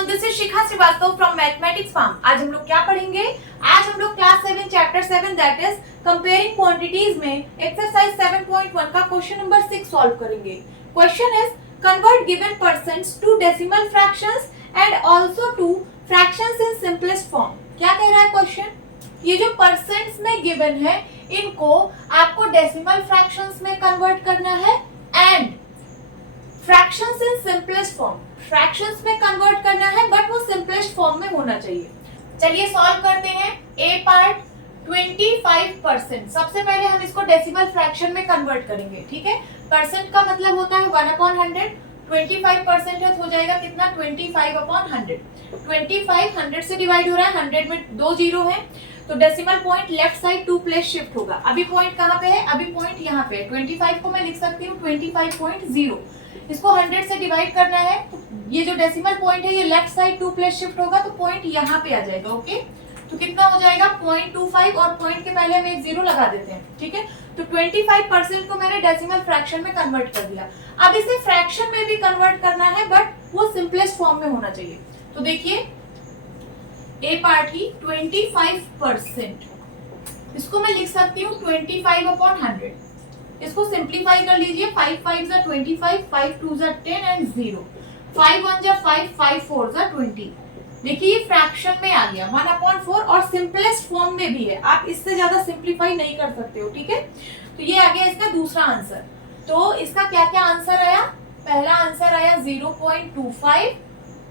Everyone, this is Shikha Srivastava from mathematics farm. आज हम लोग क्या पढ़ेंगे? आज हम लोग class 7 chapter 7 that is comparing quantities में एक्सरसाइज 7.1 का क्वेश्चन नंबर 6 सॉल्व करेंगे। Question is convert given percents to decimal fractions and also to fractions in simplest form. क्या कह रहा है क्वेश्चन? ये जो परसेंट्स में गिवन है इनको आपको डेसिमल फ्रैक्शंस में कन्वर्ट करना है and fractions in simplest form, fractions में कन्वर्ट करना है बट वो सिंपलेस्ट फॉर्म में होना चाहिए। चलिए सॉल्व करते हैं। ए पार्ट 25%। सबसे पहले हम इसको डेसिमल फ्रैक्शन में कन्वर्ट करेंगे, ठीक है। परसेंट का मतलब होता है 1/100। 25% है तो हो जाएगा कितना? 25/100। 25 100 से डिवाइड हो रहा है, 100 में 2 जीरो है तो decimal point left side 2 place shift होगा। अभी पॉइंट कहाँ पे है? अभी पॉइंट यहाँ पे है। 25 को मैं लिख सकती हूँ 25.0। इसको 100 से डिवाइड करना है तो ये जो डेसिमल पॉइंट है ये लेफ्ट साइड 2 प्लेस शिफ्ट होगा तो पॉइंट यहाँ पे आ जाएगा। ओके, तो कितना हो जाएगा? 0.25 और पॉइंट के पहले हम एक जीरो लगा देते हैं, ठीक है। तो 25% को मैंने डेसिमल फ्रैक्शन में कन्वर्ट कर दिया। अब इसे फ्रैक्शन में भी कन्वर्ट करना है बट वो सिंपलेस्ट फॉर्म में होना चाहिए। तो देखिए ए पार्ट ही 25%, इसको मैं लिख सकती हूँ 25/100। इसको सिंप्लीफाई कर लीजिए। 5 5 जा 25, 5 2 जा 10 एंड 0, 5 1 जा 5, 5 4 जा 20। देखिए ये फ्रैक्शन में आ गया 1/4 और सिंपलेस्ट फॉर्म में भी है। आप इससे ज्यादा सिंप्लीफाई नहीं कर सकते हो, ठीक है। तो ये आ गया इसका दूसरा आंसर। तो इसका क्या क्या आंसर आया? पहला आंसर आया 0.25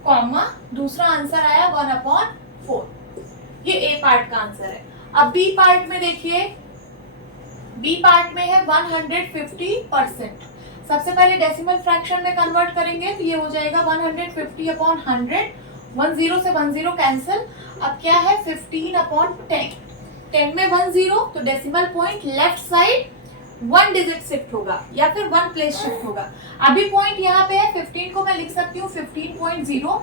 कॉमा दूसरा आंसर आया 1/4। ये ए पार्ट का आंसर है। अब बी पार्ट में देखिए, बी पार्ट में है 150%। सबसे पहले डेसिमल फ्रैक्शन में कन्वर्ट करेंगे तो ये हो जाएगा 150/100। 10 से 10 कैंसिल। अब क्या है? 15/10। 10 में 10 तो decimal point left side 1 digit shift होगा या फिर 1 प्लेस शिफ्ट होगा। अभी पॉइंट यहाँ पे है, 15 को मैं लिख सकती हूँ 15.0,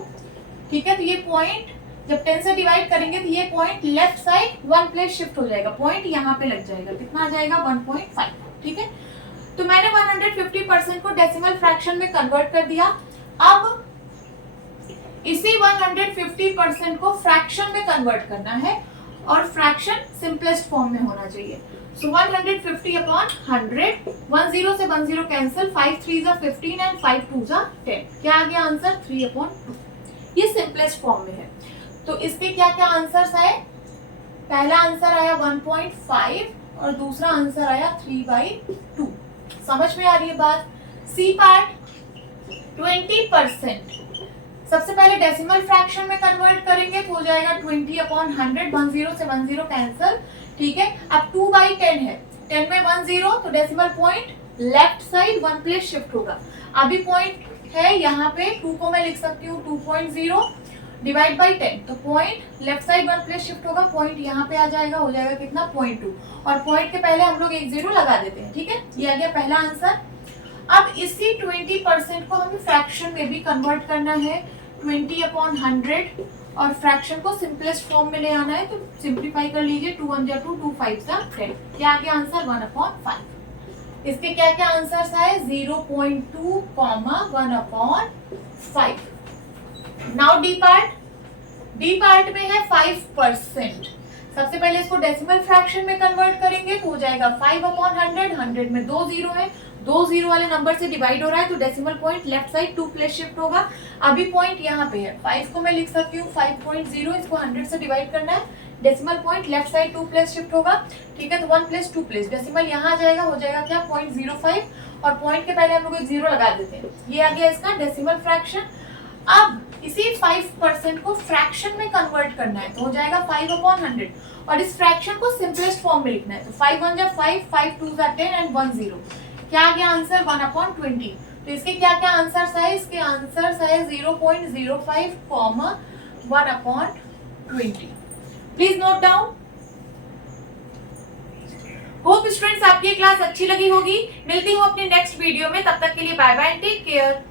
ठीक है। तो ये पॉइंट जब 10 से डिवाइड करेंगे तो ये point left side 1 place shift हो जाएगा, पॉइंट यहाँ पे लग जाएगा। कितना आ जाएगा? 1.5, ठीक है। तो मैंने 150% को डेसिमल फ्रैक्शन में कन्वर्ट कर दिया। अब इसी 150% को फ्रैक्शन में कन्वर्ट करना है और फ्रैक्शन सिंपलेस्ट फॉर्म में होना चाहिए। सो 150/100, 10 से 10 कैंसिल, 5 3 जा 15 एंड 5 2 जा 10। क्या आ गया आंसर? 3/2। ये सिंपलेस्ट फॉर्म में है। तो इसके क्या क्या आंसर्स आए? पहला आंसर आया 1.5 और दूसरा आंसर आया 3/2। समझ में आ रही है बात? C part 20%। सबसे पहले डेसिमल फ्रैक्शन में कन्वर्ट करेंगे तो हो जाएगा 20/100। 10 से 10 कैंसिल, ठीक है। अब 2/10 है, 10 में 10 तो decimal point left side 1 place shift होगा। अभी पॉइंट है यहाँ पे, 2 को मैं लिख सकती हूँ 2.0 डिवाइड बाई 10 तो point left side 1 place shift होगा, पॉइंट यहाँ पे आ जाएगा, हो जाएगा कितना? 0.2 और पॉइंट के पहले हम लोग एक जीरो लगा देते हैं, ठीक है। ये आ गया पहला आंसर। अब इसी 20% को हमें फ्रैक्शन में भी कन्वर्ट करना है। 20/100 और फ्रैक्शन को सिंपलेस्ट फॉर्म में ले आना है तो सिंप्लीफाई कर लीजिए। 2 1 जा 2, 2 5 जा 10। क्या आ गया आंसर? 1/5। इसके क्या क्या आंसर्स आए? 0.2 comma 1/5। Now D part. D part में है 5%। सबसे पहले इसको डेसिमल फ्रैक्शन में कन्वर्ट करेंगे तो हो जाएगा 5/100। 100 में 2 जीरो है, 2 जीरो वाले नंबर से डिवाइड हो रहा है तो decimal point left side 2 place shift होगा। अभी पॉइंट यहाँ पे है, 5 को मैं लिख सकती हूँ 5.0। इसको 100 से डिवाइड करना है, decimal point left side 2 place shift होगा, ठीक है। तो 1 प्लेस 2 प्लेस डेसिमल यहाँ आ जाएगा, हो जाएगा क्या? 0.05 और पॉइंट के पहले हम लोग एक जीरो लगा देते हैं। ये आ गया इसका डेसिमल फ्रैक्शन। अब इसी 5% को फ्रैक्शन में कन्वर्ट करना है तो हो जाएगा 5/100 और इस फ्रैक्शन को सिंपलेस्ट फॉर्म में लिखना है तो 5 1 जा 5, 5 2 जा 10 एंड 1 0। क्या आ गया आंसर? 1/20। तो इसके क्या क्या आंसर्स आए? इसके आंसर्स आए 0.05 comma 1/20। Please note down. Hope students आपकी क्लास अच्छी लगी होगी। मिलती हूँ अपने नेक्स्ट वीडियो में, तब तक के लिए बाय बाय, टेक केयर।